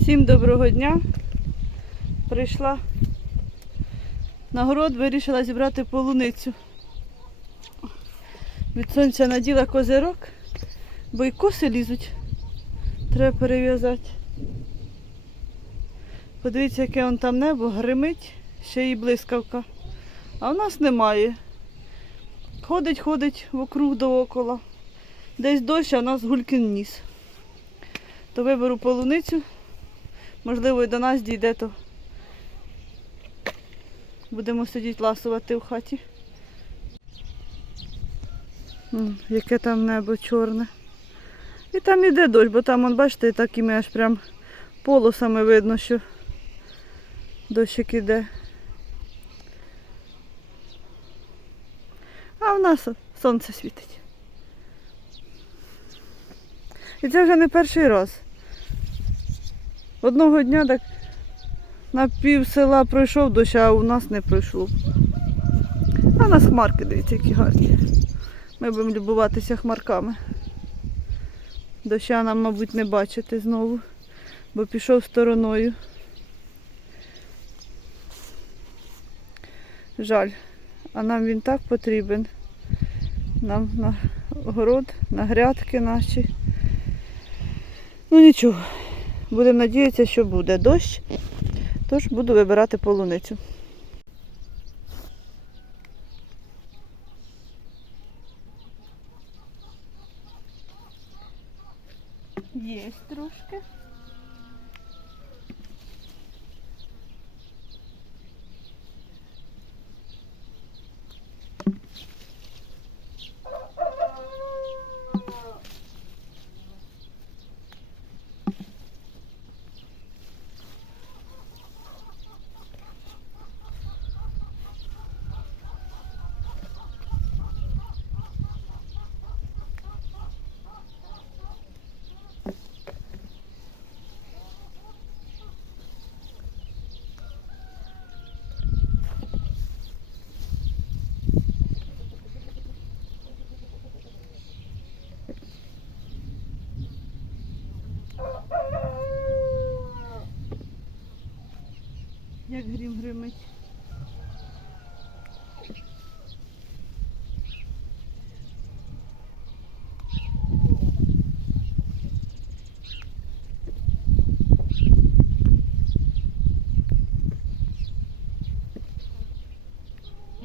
Всім доброго дня. Прийшла на город, вирішила зібрати полуницю. Від сонця наділа козирок, бо й коси лізуть. Треба перев'язати. Подивіться, яке он там небо, гримить, ще й блискавка. А в нас немає. Ходить, ходить вокруг доокола. Десь дощ, а в нас гулькін ніс. То виберу полуницю. Можливо, і до нас дійде, то будемо сидіти ласувати в хаті. Яке там небо чорне. І там іде дощ, бо там, он, бачите, такими аж прям полосами видно, що дощик іде. А в нас сонце світить. І це вже не перший раз. Одного дня так на пів села пройшов дощ, а у нас не пройшло. А на хмарки, дивіться, які гарні. Ми будемо любуватися хмарками. Доща нам, мабуть, не бачити знову, бо пішов стороною. Жаль. А нам він так потрібен. Нам на город, на грядки наші. Ну нічого. Будемо надіятися, що буде дощ. Тож буду вибирати полуницю.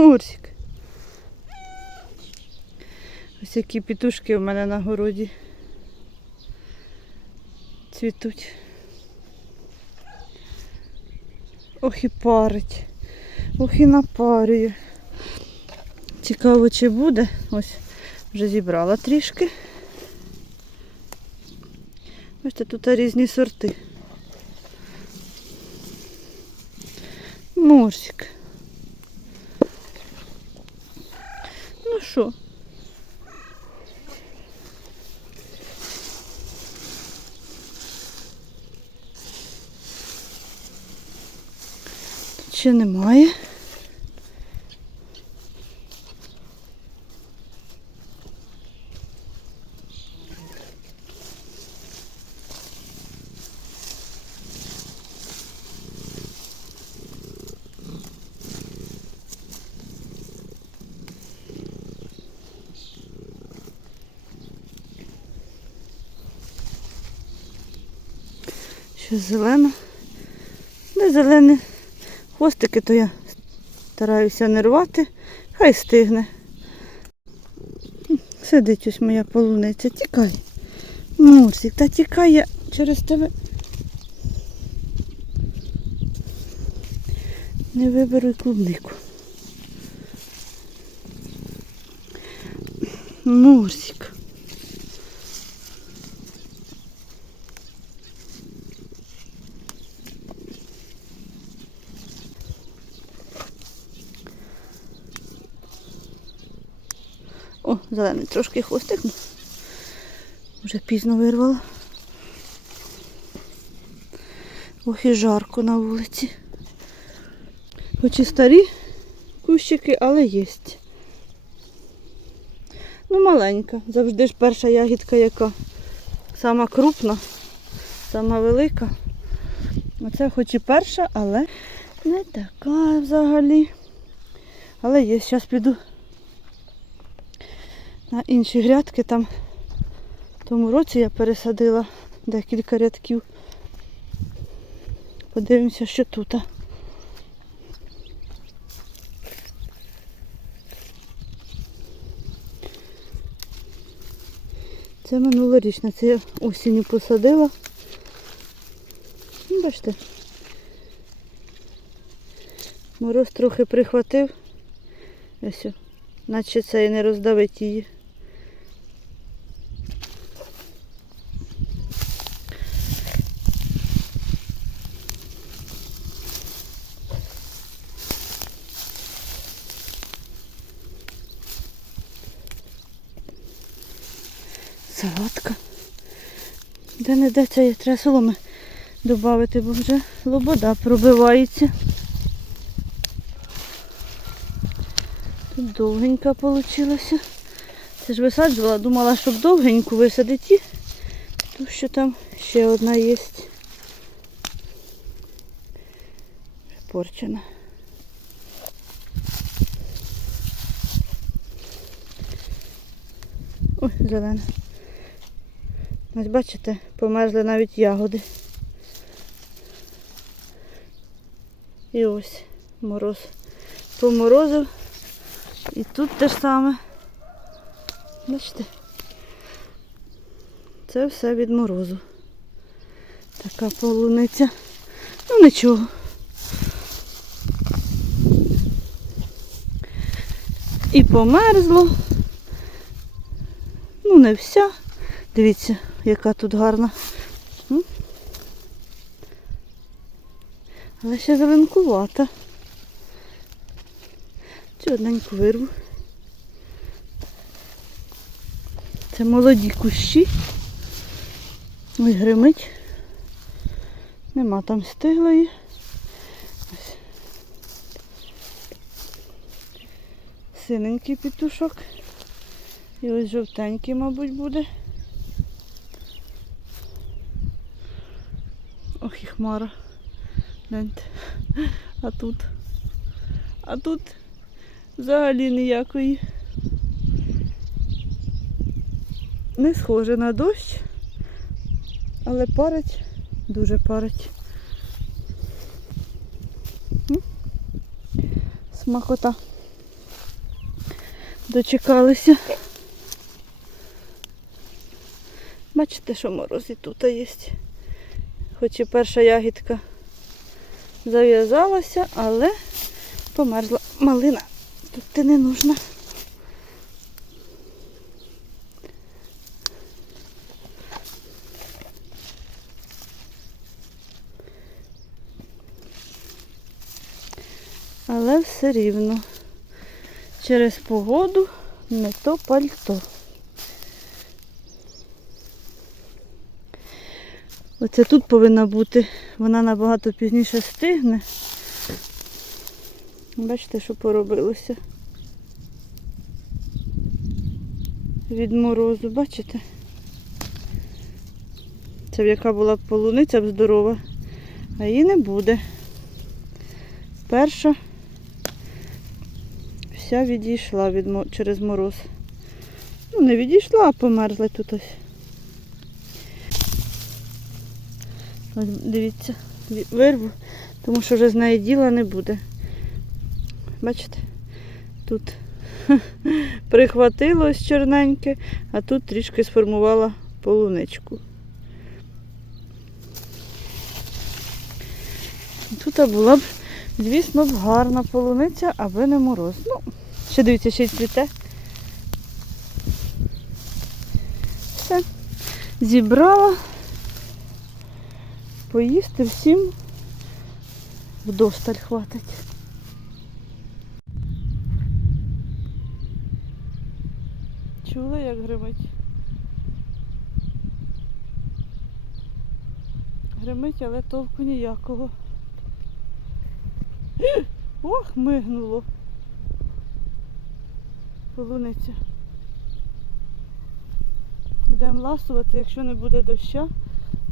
Мурсик. Ось які пітушки у мене на городі цвітуть. Ох і парить. Ох і напарює. Цікаво, чи буде. Ось вже зібрала трішки. Бачите, тут різні сорти. Морсик. Ну що? Ще немає. Ще зелена. Не зелене. Хвостики то я стараюся не рвати, хай стигне. Сидить ось моя полуниця. Тікай. Мурсик, та тікай я через тебе. Не виберу й клубнику. Мурсик. О, зелений трошки хвостик. Вже пізно вирвала. Ох і жарко на вулиці. Хоч і старі кущики, але є. Ну, маленька. Завжди ж перша ягідка яка. Сама крупна, сама велика. Оце хоч і перша, але не така взагалі. Але є, зараз піду на інші грядки. Там в тому році я пересадила декілька рядків. Подивимося, що тут. Це минулорічна, це я осінню посадила. Ну, Бачите, мороз трохи прихватив. Ось, наче це і не роздавить її. Салатка. Де не де це є, треба соломи додати, бо вже лобода пробивається. Тут довгенька вийшла. Це ж висаджувала, думала, щоб довгеньку висадити. Тому що там ще одна є. Порчена. Ой, зелена. Ось бачите, померзли навіть ягоди. І ось мороз поморозив. І тут те ж саме. Бачите? Це все від морозу. Така полуниця. Ну нічого. І померзло. Ну, не вся. Дивіться, яка тут гарна. Але ще зеленкувата. Цю одненьку вирву. Це молоді кущі. Ой, гримить. Нема там стиглої. Ось. Синенький петушок. І ось жовтенький, мабуть, буде. Ох і хмара. А тут. А тут взагалі ніякої. Не схоже на дощ, але парить, дуже парить. М? Смакота. Дочекалися. Бачите, що мороз і тут є. Хоч і перша ягідка зав'язалася, але померзла малина. Тут ти не нужна. Але все рівно. Через погоду не то пальто. Оце тут повинна бути, вона набагато пізніше стигне. Бачите, що поробилося. Від морозу, бачите? Це в яка була б полуниця б здорова, а її не буде. Перша вся відійшла від, через мороз. Ну, не відійшла, а померзла тут ось. Ось дивіться, вирву, тому що вже з неї діла не буде. Бачите? Тут прихватило ось чорненьке, а тут трішки сформувала полуничку. Тут була б, звісно, б гарна полуниця, аби не мороз. Ну, ще дивіться, ще й цвіте. Все. Зібрала. Поїсти всім вдосталь хватить. Чули, як гримить? Гримить, але толку ніякого. Ох, мигнуло. Полуниця. Йдемо ласувати, якщо не буде доща,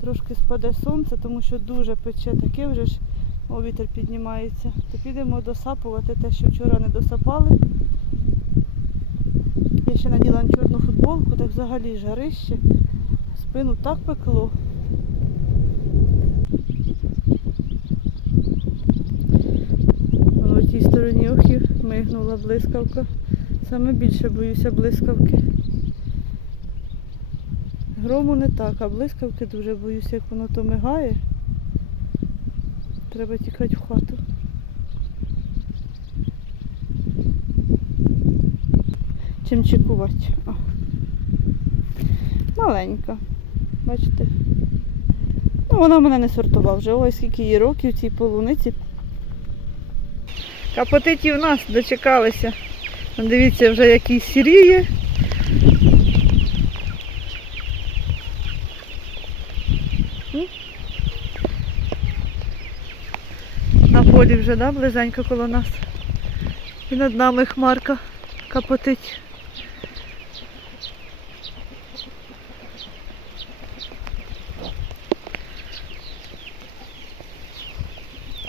трошки спаде сонце, тому що дуже пече таке вже ж, о, вітер піднімається. То підемо досапувати те, що вчора не досапали. Я ще наділа на чорну футболку, так взагалі жарище. Спину так пекло. В тій стороні охів мигнула блискавка. Саме більше боюся блискавки. Грому не так, а блискавки дуже боюся, як воно то мигає. Треба тікати в хату. Чим чекувати. О. Маленька. Бачите? Ну, вона мене не сортова вже. Ой, скільки їй років цій полуниці. Капотиті в нас дочекалися. Дивіться, вже який сіріє. М? На полі вже, да, близенько коло нас. І над нами хмарка капотить.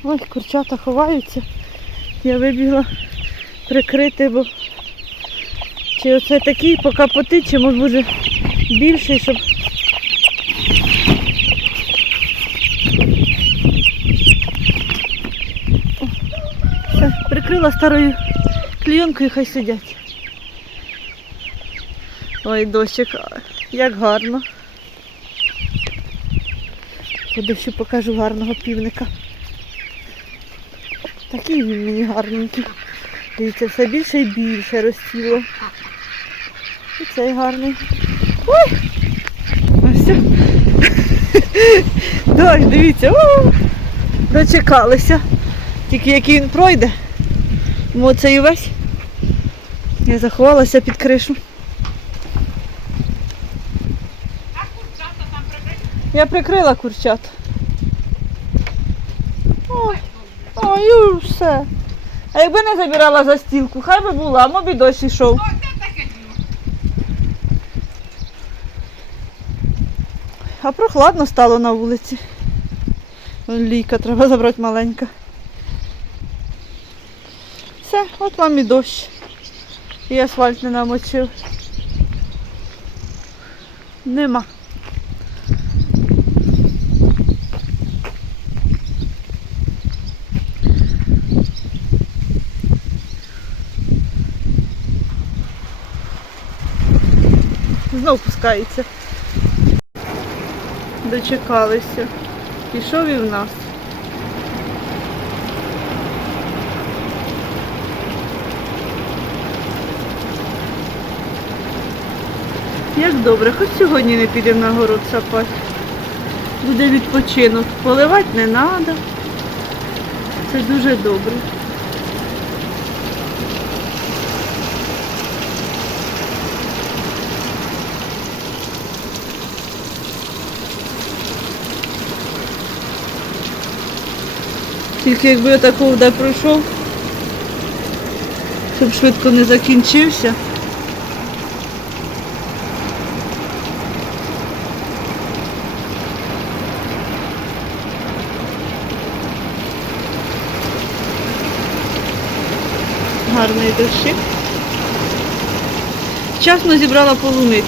Ось курчата ховаються. Я вибігла прикрити, бо чи оце такий покапотить, чи може більший, щоб О, Прикрила старою клійонкою, хай сидять. Ой, дощик, як гарно. По дощу покажу гарного півника. Такий він мені гарненький. Дивіться, все більше і більше розцвіло. І цей гарний. Ой! Ось. все. Дивіться. Дочекалися. Тільки який він пройде. Оце і весь. Я заховалася під кришу. Я прикрила курчат. Ой, ой, все. А якби не забирала за стілку, хай би була, мобі дощ йшов. А прохладно стало на вулиці. Лійка треба забрати маленька. Все, от вам і дощ. І асфальт не намочив. Нема. Знов пускається. Дочекалися. Пішов і в нас. Як добре, хоч сьогодні не підемо на город сапати. Буде відпочинок. Поливати не треба. Це дуже добре. Тільки якби отакого де пройшов, щоб швидко не закінчився. Гарний дощик. Вчасно зібрала полуницю.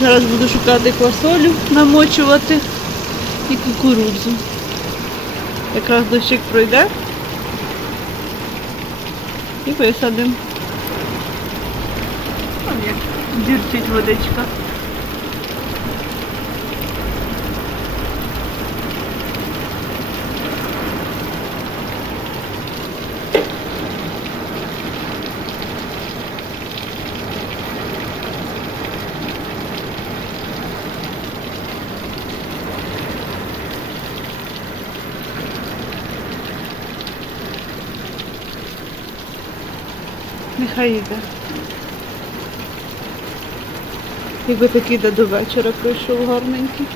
Зараз буду шукати квасолю, намочувати і кукурудзу. Якраз дощик пройде і висадимо як дзюрчить водичка. Нехай йде. Якби такий де до вечора пройшов гарненький.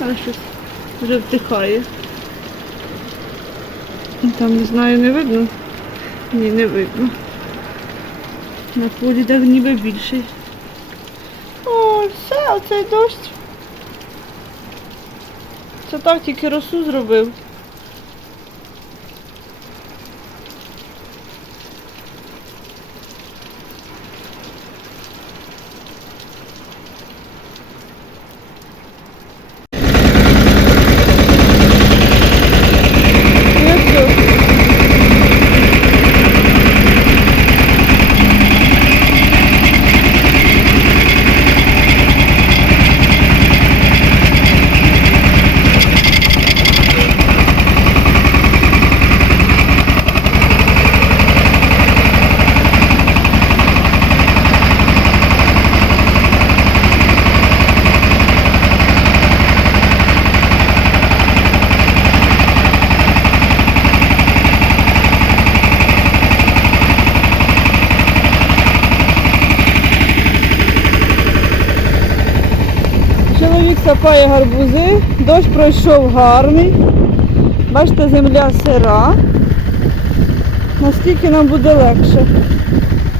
Але щось вже втихає. Там не знаю, не видно. Ні, не видно. На полі де ніби більший. О, все, оцей дощ. Це так тільки росу зробив. Ну що? Чоловік сапає гарбузи, дощ пройшов гарний. Бачите, земля сира. Наскільки нам буде легше.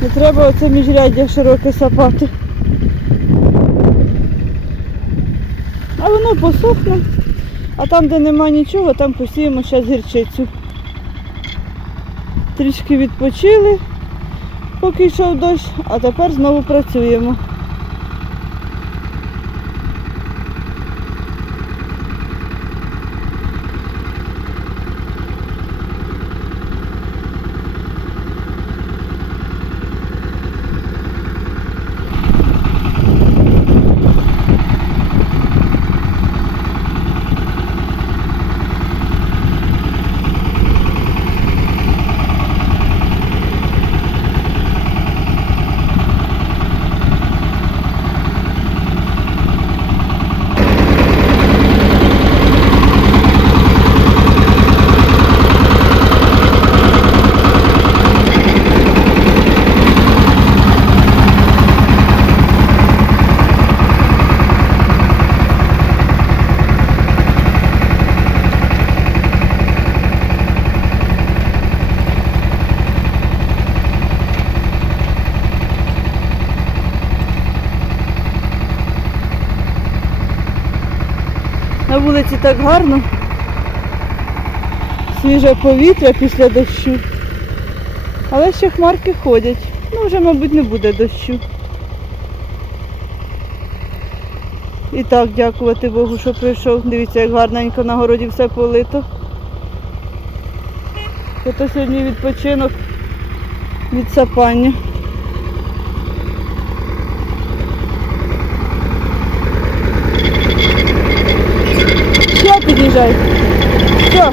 Не треба оце міжряддя широке сапати. А воно посохне. А там, де нема нічого, там посіємо зараз гірчицю. Трішки відпочили, поки йшов дощ, а тепер знову працюємо. На так гарно. Свіже повітря після дощу. Але ще хмарки ходять. Ну вже, мабуть, не буде дощу. І так, дякувати Богу, що прийшов. Дивіться, як гарненько на городі все полито. Ото сьогодні відпочинок від сапання. Під'їжджай. Все.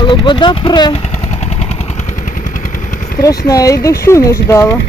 Лобода пре. Страшна, і дощу не ждала.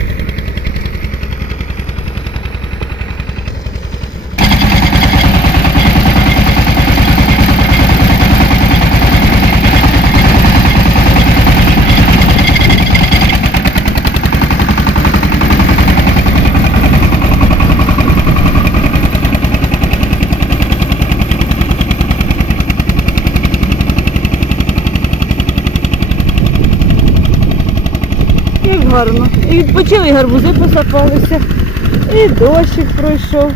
Як гарно. І відпочили, і гарбузи посапалися, і дощик пройшов.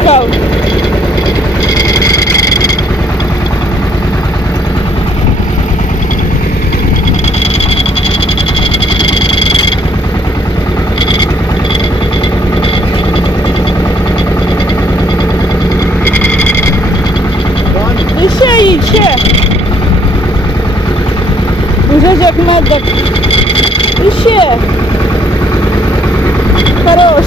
поїхав. Іще, іще. Уже ж як медик. Іще. Хорош.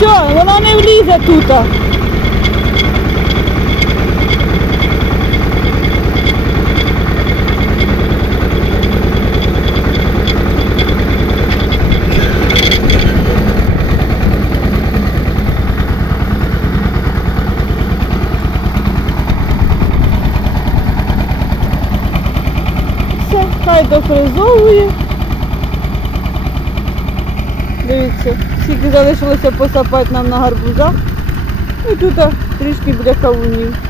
Все, вона не влізе тут. Все, хай дофризовує. Дивіться, залишилося посапати нам на гарбузах. І тут трішки буде кавунів.